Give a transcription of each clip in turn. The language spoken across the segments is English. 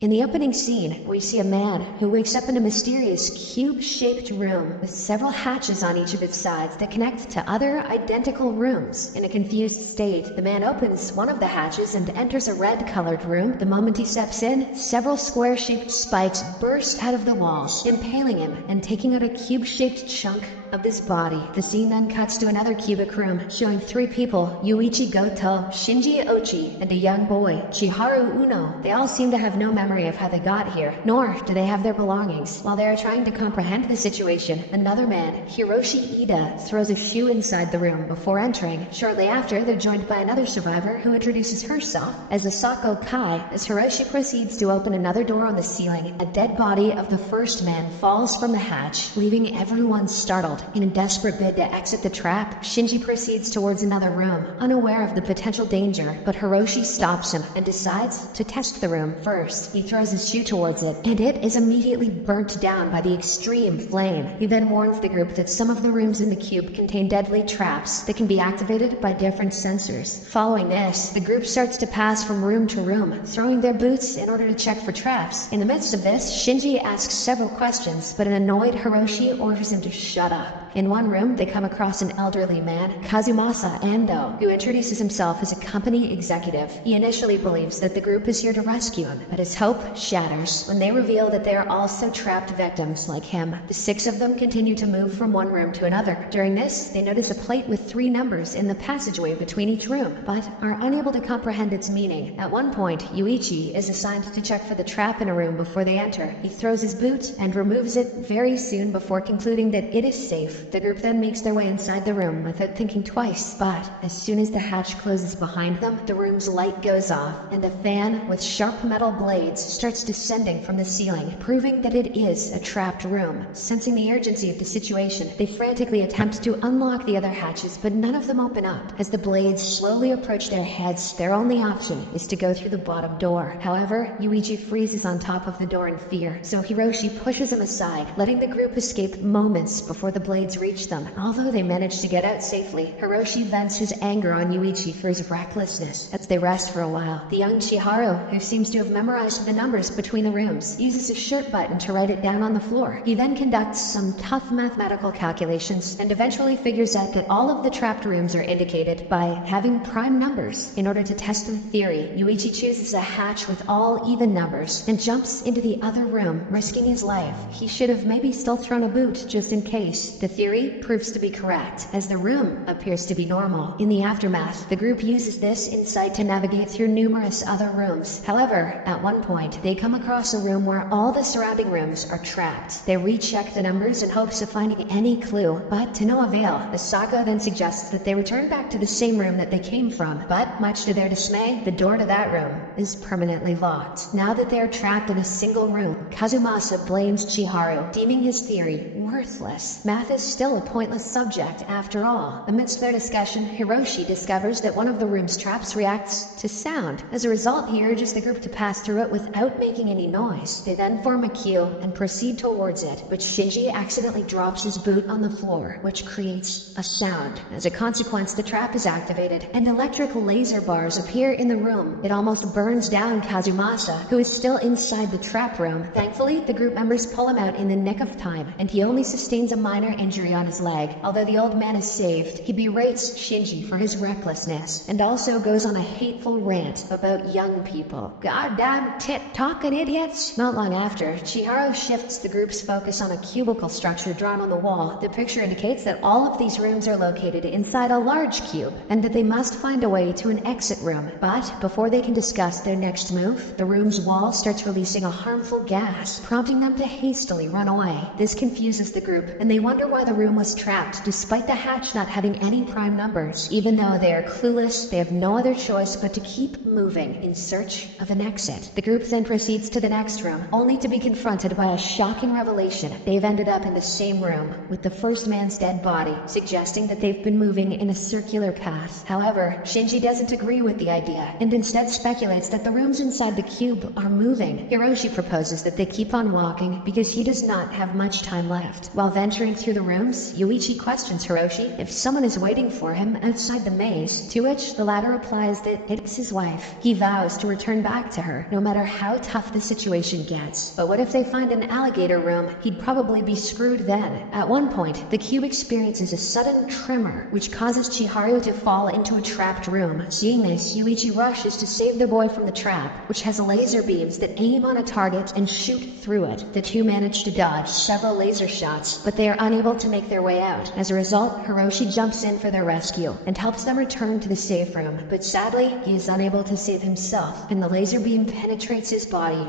In the opening scene, we see a man who wakes up in a mysterious cube-shaped room with several hatches on each of its sides that connect to other identical rooms. In a confused state, the man opens one of the hatches and enters a red-colored room. The moment he steps in, several square-shaped spikes burst out of the walls, impaling him and taking out a cube-shaped chunk of his body. The scene then cuts to another cubic room, showing three people, Yuichi Goto, Shinji Ochi, and a young boy, Chiharu Uno. They all seem to have no memory of how they got here, nor do they have their belongings. While they are trying to comprehend the situation, another man, Hiroshi Ida, throws a shoe inside the room before entering. Shortly after, they're joined by another survivor who introduces herself as Asako Kai. As Hiroshi proceeds to open another door on the ceiling, a dead body of the first man falls from the hatch, leaving everyone startled. In a desperate bid to exit the trap, Shinji proceeds towards another room, unaware of the potential danger, but Hiroshi stops him and decides to test the room first. He throws his shoe towards it, and it is immediately burnt down by the extreme flame. He then warns the group that some of the rooms in the cube contain deadly traps that can be activated by different sensors. Following this, the group starts to pass from room to room, throwing their boots in order to check for traps. In the midst of this, Shinji asks several questions, but an annoyed Hiroshi orders him to shut up. In one room, they come across an elderly man, Kazumasa Ando, who introduces himself as a company executive. He initially believes that the group is here to rescue him, but his hope shatters when they reveal that they are also trapped victims like him. The six of them continue to move from one room to another. During this, they notice a plate with 3 numbers in the passageway between each room, but are unable to comprehend its meaning. At one point, Yuichi is assigned to check for the trap in a room before they enter. He throws his boot and removes it very soon before concluding that it is safe. The group then makes their way inside the room without thinking twice, but as soon as the hatch closes behind them, the room's light goes off, and a fan with sharp metal blades starts descending from the ceiling, proving that it is a trapped room. Sensing the urgency of the situation, they frantically attempt to unlock the other hatches, but none of them open up. As the blades slowly approach their heads, their only option is to go through the bottom door. However, Yuichi freezes on top of the door in fear, so Hiroshi pushes him aside, letting the group escape moments before the blades reach them. Although they manage to get out safely, Hiroshi vents his anger on Yuichi for his recklessness. As they rest for a while, the young Chiharu, who seems to have memorized the numbers between the rooms, uses his shirt button to write it down on the floor. He then conducts some tough mathematical calculations and eventually figures out that all of the trapped rooms are indicated by having prime numbers. In order to test the theory, Yuichi chooses a hatch with all even numbers and jumps into the other room, risking his life. He should have maybe still thrown a boot just in case. The theory proves to be correct, as the room appears to be normal. In the aftermath, the group uses this insight to navigate through numerous other rooms. However, at one point, they come across a room where all the surrounding rooms are trapped. They recheck the numbers in hopes of finding any clue, but to no avail. Asako then suggests that they return back to the same room that they came from, but much to their dismay, the door to that room is permanently locked. Now that they are trapped in a single room, Kazumasa blames Chiharu, deeming his theory worthless. Math is still a pointless subject after all. Amidst their discussion, Hiroshi discovers that one of the room's traps reacts to sound. As a result, he urges the group to pass through it without making any noise. They then form a queue and proceed towards it, but Shinji accidentally drops his boot on the floor, which creates a sound. As a consequence, the trap is activated, and electric laser bars appear in the room. It almost burns down Kazumasa, who is still inside the trap room. Thankfully, the group members pull him out in the nick of time, and he only sustains a minor injury on his leg. Although the old man is saved, he berates Shinji for his recklessness, and also goes on a hateful rant about young people. Goddamn tit-talking idiots! Not long after, Chiharu shifts the group's focus on a cubicle structure drawn on the wall. The picture indicates that all of these rooms are located inside a large cube, and that they must find a way to an exit room. But before they can discuss their next move, the room's wall starts releasing a harmful gas, prompting them to hastily run away. This confuses the group, and they wonder why the room was trapped despite the hatch not having any prime numbers. Even though they are clueless, they have no other choice but to keep moving in search of an exit. The group then proceeds to the next room, only to be confronted by a shocking revelation. They've ended up in the same room with the first man's dead body, suggesting that they've been moving in a circular path. However, Shinji doesn't agree with the idea, and instead speculates that the rooms inside the cube are moving. Hiroshi proposes that they keep on walking because he does not have much time left. While venturing through the room, rooms, Yuichi questions Hiroshi if someone is waiting for him outside the maze, to which the latter replies that it's his wife. He vows to return back to her, no matter how tough the situation gets. But what if they find an alligator room? He'd probably be screwed then. At one point, the cube experiences a sudden tremor, which causes Chiharu to fall into a trapped room. Seeing this, Yuichi rushes to save the boy from the trap, which has laser beams that aim on a target and shoot through it. The two manage to dodge several laser shots, but they are unable to make their way out. As a result, Hiroshi jumps in for their rescue and helps them return to the safe room. But sadly, he is unable to save himself, and the laser beam penetrates his body,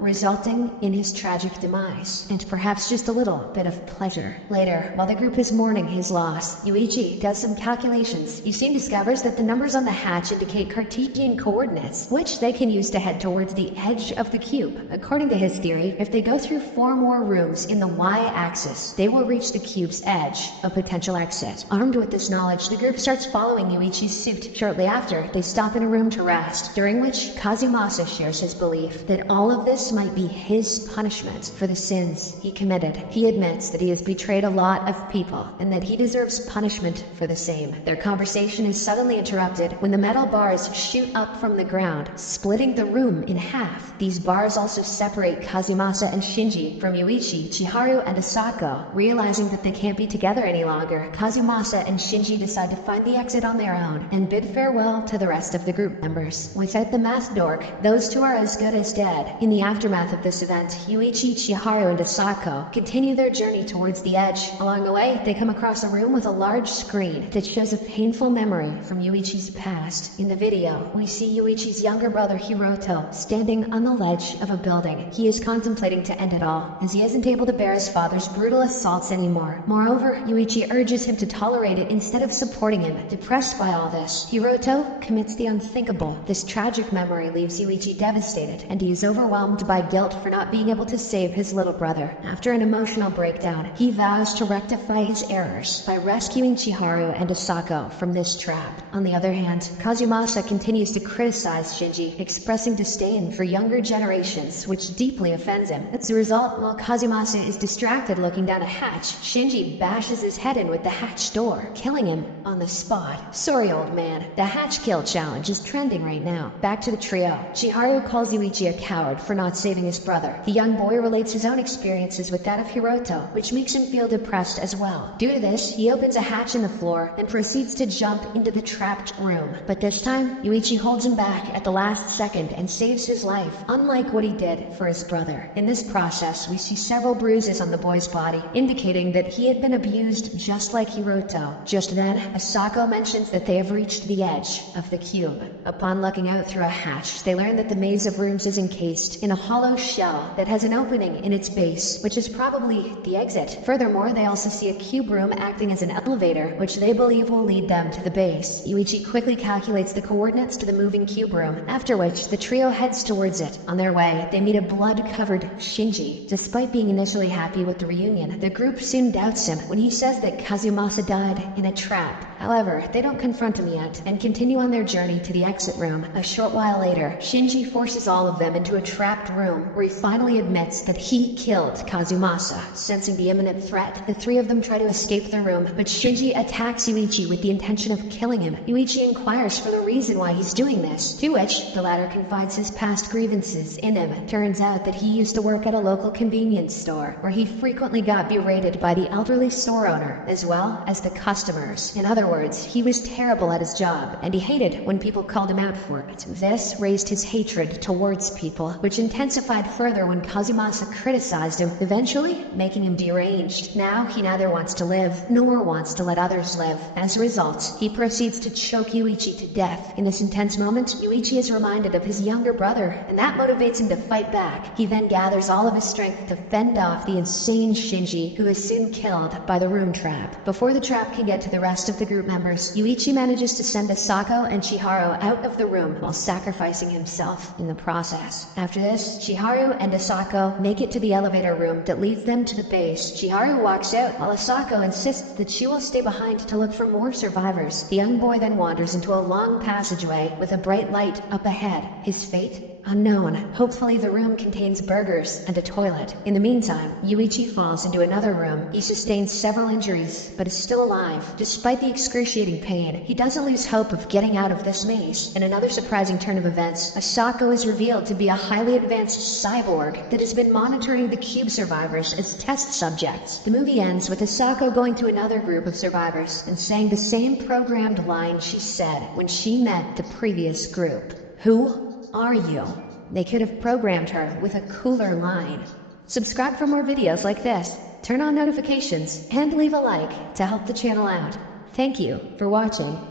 resulting in his tragic demise, and perhaps just a little bit of pleasure. Later, while the group is mourning his loss, Yuichi does some calculations. He soon discovers that the numbers on the hatch indicate Cartesian coordinates, which they can use to head towards the edge of the cube. According to his theory, if they go through 4 more rooms in the y-axis, they will reach the cube's edge, a potential exit. Armed with this knowledge, the group starts following Yuichi's suit. Shortly after, they stop in a room to rest, during which Kazumasa shares his belief that all of this might be his punishment for the sins he committed. He admits that he has betrayed a lot of people, and that he deserves punishment for the same. Their conversation is suddenly interrupted when the metal bars shoot up from the ground, splitting the room in half. These bars also separate Kazumasa and Shinji from Yuichi, Chiharu, and Asako. Realizing that they can't be together any longer, Kazumasa and Shinji decide to find the exit on their own and bid farewell to the rest of the group members. Without the masked dork, those two are as good as dead. In the aftermath of this event, Yuichi, Chiharu, and Asako continue their journey towards the edge. Along the way, they come across a room with a large screen that shows a painful memory from Yuichi's past. In the video, we see Yuichi's younger brother Hiroto standing on the ledge of a building. He is contemplating to end it all, as he isn't able to bear his father's brutal assaults anymore. Moreover, Yuichi urges him to tolerate it instead of supporting him. Depressed by all this, Hiroto commits the unthinkable. This tragic memory leaves Yuichi devastated, and he is overwhelmed by guilt for not being able to save his little brother. After an emotional breakdown, he vows to rectify his errors by rescuing Chiharu and Asako from this trap. On the other hand, Kazumasa continues to criticize Shinji, expressing disdain for younger generations, which deeply offends him. As a result, while Kazumasa is distracted looking down a hatch, Shinji bashes his head in with the hatch door, killing him on the spot. Sorry, old man. The hatch kill challenge is trending right now. Back to the trio. Chiharu calls Yuichi a coward for not saving his brother. The young boy relates his own experiences with that of Hiroto, which makes him feel depressed as well. Due to this, he opens a hatch in the floor and proceeds to jump into the trapped room. But this time, Yuichi holds him back at the last second and saves his life, unlike what he did for his brother. In this process, we see several bruises on the boy's body, indicating that he had been abused just like Hiroto. Just then, Asako mentions that they have reached the edge of the cube. Upon looking out through a hatch, they learn that the maze of rooms is encased in a hollow shell that has an opening in its base, which is probably the exit. Furthermore, they also see a cube room acting as an elevator, which they believe will lead them to the base. Yuichi quickly calculates the coordinates to the moving cube room, after which the trio heads towards it. On their way, they meet a blood-covered Shinji. Despite being initially happy with the reunion, the group soon doubts him when he says that Kazumasa died in a trap. However, they don't confront him yet and continue on their journey to the exit room. A short while later, Shinji forces all of them into a trapped room where he finally admits that he killed Kazumasa. Sensing the imminent threat, the three of them try to escape the room, but Shinji attacks Yuichi with the intention of killing him. Yuichi inquires for the reason why he's doing this, to which the latter confides his past grievances in him. Turns out that he used to work at a local convenience store, where he frequently got berated by the elderly store owner, as well as the customers. In other words, he was terrible at his job, and he hated when people called him out for it. This raised his hatred towards people, which intensified further when Kazumasa criticized him, eventually making him deranged. Now he neither wants to live, nor wants to let others live. As a result, he proceeds to choke Yuichi to death. In this intense moment, Yuichi is reminded of his younger brother, and that motivates him to fight back. He then gathers all of his strength to fend off the insane Shinji, who is soon killed by the room trap. Before the trap can get to the rest of the group members, Yuichi manages to send Asako and Chiharu out of the room while sacrificing himself in the process. After this, Chiharu and Asako make it to the elevator room that leads them to the base. Chiharu walks out while Asako insists that she will stay behind to look for more survivors. The young boy then wanders into a long passageway with a bright light up ahead. His fate Unknown. Hopefully the room contains burgers and a toilet. In the meantime, Yuichi falls into another room. He sustains several injuries, but is still alive. Despite the excruciating pain, he doesn't lose hope of getting out of this maze. In another surprising turn of events, Asako is revealed to be a highly advanced cyborg that has been monitoring the cube survivors as test subjects. The movie ends with Asako going to another group of survivors and saying the same programmed line she said when she met the previous group. Who are you? They could have programmed her with a cooler line. Subscribe for more videos like this, turn on notifications, and leave a like to help the channel out. Thank you for watching.